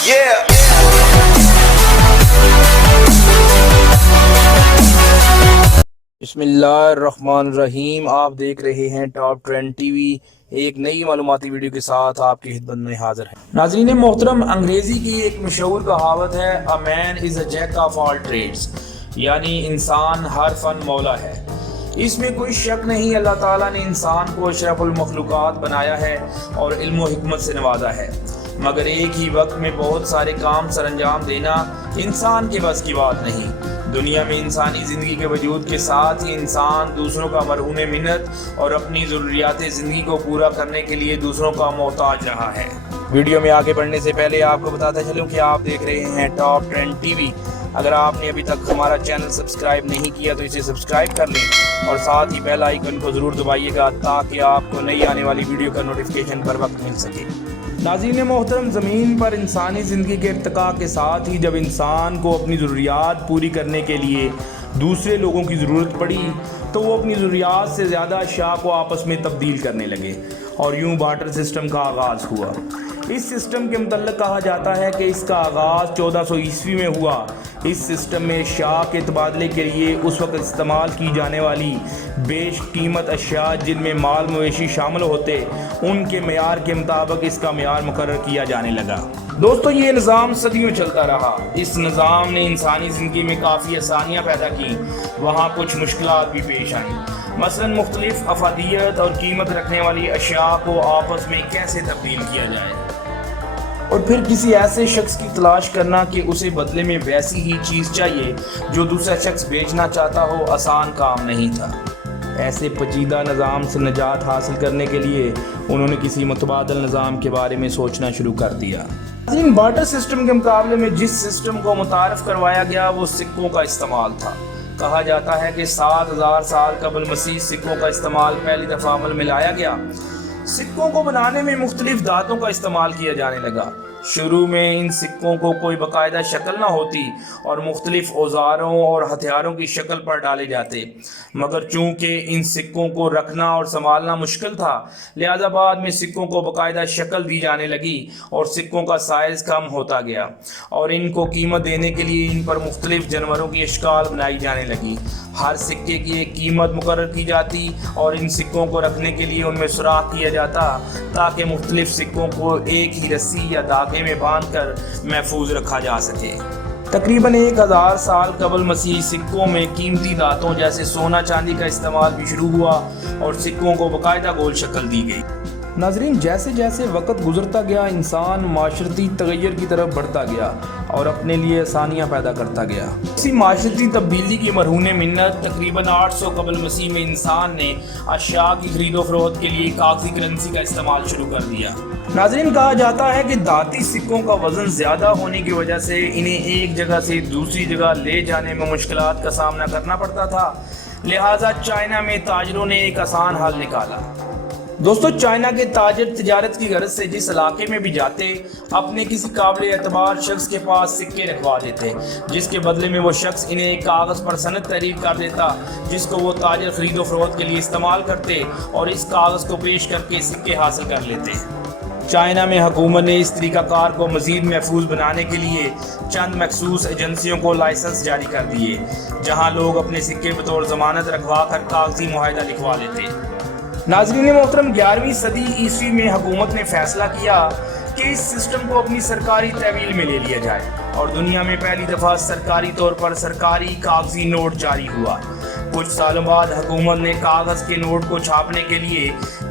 Yeah. बिस्मिल्लाहिर्रहमानिर्रहीम। आप देख रहे हैं टॉप ट्रेंड टीवी। एक नई मालूमाती वीडियो के साथ आपकी खिदमत में हाजिर है। नाज़रीन मोहतरम, अंग्रेजी की एक मशहूर कहावत है, a man is a jack of all trades, यानी इंसान हर फन मौला है। इसमें कोई शक नहीं, अल्लाह ताला ने इंसान को अशरफुल मखलूक़ात बनाया है और इल्म व हिकमत से नवाजा है, मगर एक ही वक्त में बहुत सारे काम सरअंजाम देना इंसान के बस की बात नहीं। दुनिया में इंसानी ज़िंदगी के वजूद के साथ ही इंसान दूसरों का मरहून मिन्नत और अपनी ज़रूरियात ज़िंदगी को पूरा करने के लिए दूसरों का मोहताज रहा है। वीडियो में आगे बढ़ने से पहले आपको बताता चलूँ कि आप देख रहे हैं टॉप ट्रेंड टीवी। अगर आपने अभी तक हमारा चैनल सब्सक्राइब नहीं किया तो इसे सब्सक्राइब कर लें और साथ ही बेल आइकन को ज़रूर दबाइएगा ताकि आपको नई आने वाली वीडियो का नोटिफिकेशन बर वक्त मिल सके। नाज़रीन मोहतरम, ज़मीन पर इंसानी ज़िंदगी के इर्तिका के साथ ही जब इंसान को अपनी ज़रूरियात पूरी करने के लिए दूसरे लोगों की ज़रूरत पड़ी तो वो अपनी ज़रूरियात से ज़्यादा अशिया को आपस में तब्दील करने लगे और यूं बार्टर सिस्टम का आगाज़ हुआ। इस सिस्टम के मुतल्लिक़ कहा जाता है कि इसका आगाज़ 1400 ईस्वी में हुआ। इस सिस्टम में अशिया के तबादले के लिए उस वक्त इस्तेमाल की जाने वाली बेश कीमत अशिया जिनमें माल मवेशी शामिल होते, उनके मेयार के मुताबिक इसका मेयार मुकर्रर किया जाने लगा। दोस्तों, ये निज़ाम सदियों चलता रहा। इस निज़ाम ने इंसानी ज़िंदगी में काफ़ी आसानियाँ पैदा की, वहाँ कुछ मुश्किलात भी पेश आईं। मसलन मुख्तलिफ अफादियत और कीमत रखने वाली अशिया को आपस में कैसे तब्दील किया जाए और फिर किसी ऐसे शख्स की तलाश करना कि उसे बदले में वैसी ही चीज़ चाहिए जो दूसरा शख्स बेचना चाहता हो, आसान काम नहीं था। ऐसे पेचीदा निज़ाम से निजात हासिल करने के लिए उन्होंने किसी मुतबादल निज़ाम के बारे में सोचना शुरू कर दिया। इन बार्टर सिस्टम के मुकाबले में जिस सिस्टम को मुतारफ़ करवाया गया वो सिक्कों का इस्तेमाल था। कहा जाता है कि 7000 साल कबल मसीह सिक्कों का इस्तेमाल पहली दफ़ा अमल में लाया गया। सिक्कों को बनाने में मुख्तलिफ धातों का इस्तेमाल किया जाने लगा। शुरू में इन सिक्कों को कोई बाकायदा शक्ल ना होती और मुख्तलिफ औजारों और हथियारों की शक्ल पर डाले जाते, मगर चूंकि इन सिक्कों को रखना और संभालना मुश्किल था, लिहाजा बाद में सिक्कों को बाकायदा शक्ल दी जाने लगी और सिक्कों का साइज़ कम होता गया और इनको कीमत देने के लिए इन पर मुख्तलिफ जानवरों की अशकाल बनाई जाने लगी। हर सिक्के की एक कीमत मुकर्रर की जाती और इन सिक्कों को रखने के लिए उनमें सुराख किया जाता ताकि मुख्तलिफ सिक्कों को एक ही रस्सी या धागे में बांधकर महफूज रखा जा सके। तकरीबन 1000 साल कबल मसीह सिक्कों में कीमती धातों जैसे सोना चांदी का इस्तेमाल भी शुरू हुआ और सिक्कों को बाकायदा गोल शक्ल दी गई। नाजरीन, जैसे जैसे वक्त गुजरता गया इंसान माशरती तगैयर की तरफ बढ़ता गया और अपने लिए आसानियाँ पैदा करता गया। इसी माशरती तब्दीली की मरहून मिन्नत तकरीबन 800 कबल मसीह में इंसान ने अशिया की खरीदो फरोख्त के लिए कागजी करेंसी का इस्तेमाल शुरू कर दिया। नाजरीन, कहा जाता है कि धाती सिक्कों का वजन ज़्यादा होने की वजह से इन्हें एक जगह से दूसरी जगह ले जाने में मुश्किलात का सामना करना पड़ता था, लिहाजा चाइना में ताजरों ने एक आसान हल निकाला। दोस्तों, चाइना के ताजर तिजारत की गरज से जिस इलाके में भी जाते अपने किसी काबिल एतबार शख्स के पास सिक्के रखवा देते, जिसके बदले में वो शख्स इन्हें एक कागज़ पर सनद तहरीर कर देता जिसको वो ताजर खरीदो फरोख्त के लिए इस्तेमाल करते और इस कागज़ को पेश करके सिक्के हासिल कर लेते। चाइना में हुकूमत ने इस तरीक़ाकार को मज़ीद महफूज बनाने के लिए चंद मखसूस एजेंसियों को लाइसेंस जारी कर दिए, जहाँ लोग अपने सिक्के बतौर ज़मानत रखवा कर कागजी मुआहदा लिखवा लेते। नाज़रीन मोहतरम, 11वीं सदी ईस्वी में हुकूमत ने फैसला किया कि इस सिस्टम को अपनी सरकारी तहवील में ले लिया जाए और दुनिया में पहली दफ़ा सरकारी तौर पर सरकारी कागजी नोट जारी हुआ। कुछ सालों बाद हुकूमत ने कागज़ के नोट को छापने के लिए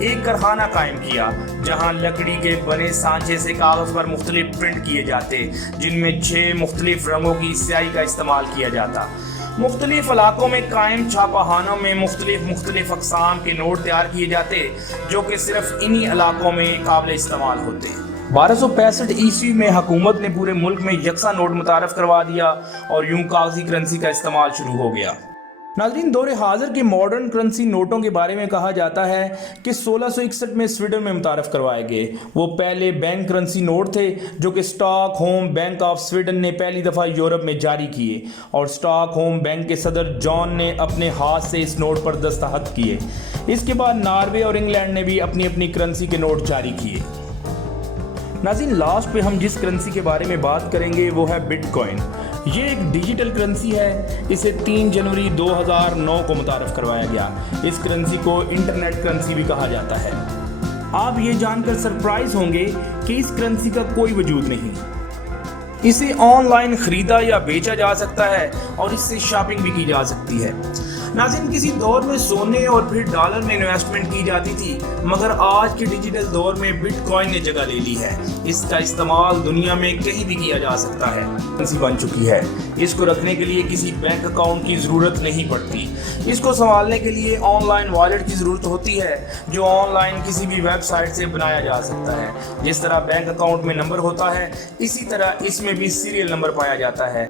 एक कारखाना कायम किया, जहां लकड़ी के बने सांचे से कागज़ पर मुख्तलिफ प्रिंट किए जाते, जिनमें 6 मुख्तलिफ रंगों की स्याही का इस्तेमाल किया जाता। मुख्तलिफ इलाकों में कायम छापाखानों में मुख्तलिफ अक़साम के नोट तैयार किए जाते जो कि सिर्फ इन्हीं इलाकों में काबिल इस्तेमाल होते। 1265 ईस्वी में हुकूमत ने पूरे मुल्क में यकसा नोट मुतारफ़ करवा दिया और यूं कागजी करेंसी का इस्तेमाल शुरू हो गया। नाज़रीन, दौर हाज़िर के मॉडर्न करेंसी नोटों के बारे में कहा जाता है कि 1661 में स्वीडन में मुतारफ़ करवाए गए। वो पहले बैंक करेंसी नोट थे जो कि stock home bank of Sweden ने पहली दफ़ा यूरोप में जारी किए और स्टॉक होम बैंक के सदर जॉन ने अपने हाथ से इस नोट पर दस्तखत किए। इसके बाद नॉर्वे और इंग्लैंड ने भी अपनी अपनी करेंसी के नोट जारी किए। नाज़रीन, लास्ट पे हम जिस करंसी के बारे में बात करेंगे वो है बिटकॉइन। ये एक डिजिटल करेंसी है। इसे 3 जनवरी 2009 को मुतारफ़ करवाया गया। इस करेंसी को इंटरनेट करेंसी भी कहा जाता है। आप ये जानकर सरप्राइज होंगे कि इस करेंसी का कोई वजूद नहीं। इसे ऑनलाइन ख़रीदा या बेचा जा सकता है और इससे शॉपिंग भी की जा सकती है। नाज़रीन, किसी दौर में सोने और फिर डॉलर में इन्वेस्टमेंट की जाती थी, मगर आज के डिजिटल दौर में बिटकॉइन ने जगह ले ली है। इसका इस्तेमाल दुनिया में कहीं भी किया जा सकता है। करेंसी बन चुकी है। इसको रखने के लिए किसी बैंक अकाउंट की ज़रूरत नहीं पड़ती। इसको संभालने के लिए ऑनलाइन वॉलेट की ज़रूरत होती है, जो ऑनलाइन किसी भी वेबसाइट से बनाया जा सकता है। जिस तरह बैंक अकाउंट में नंबर होता है, इसी तरह इसमें भी सीरियल नंबर पाया जाता है।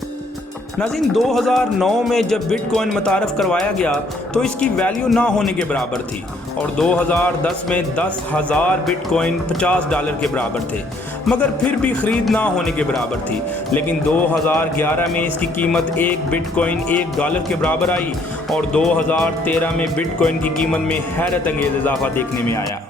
नाज़रीन, 2009 में जब बिटकॉइन मुतारफ़ करवाया गया तो इसकी वैल्यू ना होने के बराबर थी और 2010 में 10,000 बिटकॉइन $50 के बराबर थे, मगर फिर भी ख़रीद ना होने के बराबर थी। लेकिन 2011 में इसकी कीमत एक बिटकॉइन $1 के बराबर आई और 2013 में बिटकॉइन की कीमत में हैरत अंगेज़ इजाफा देखने में आया।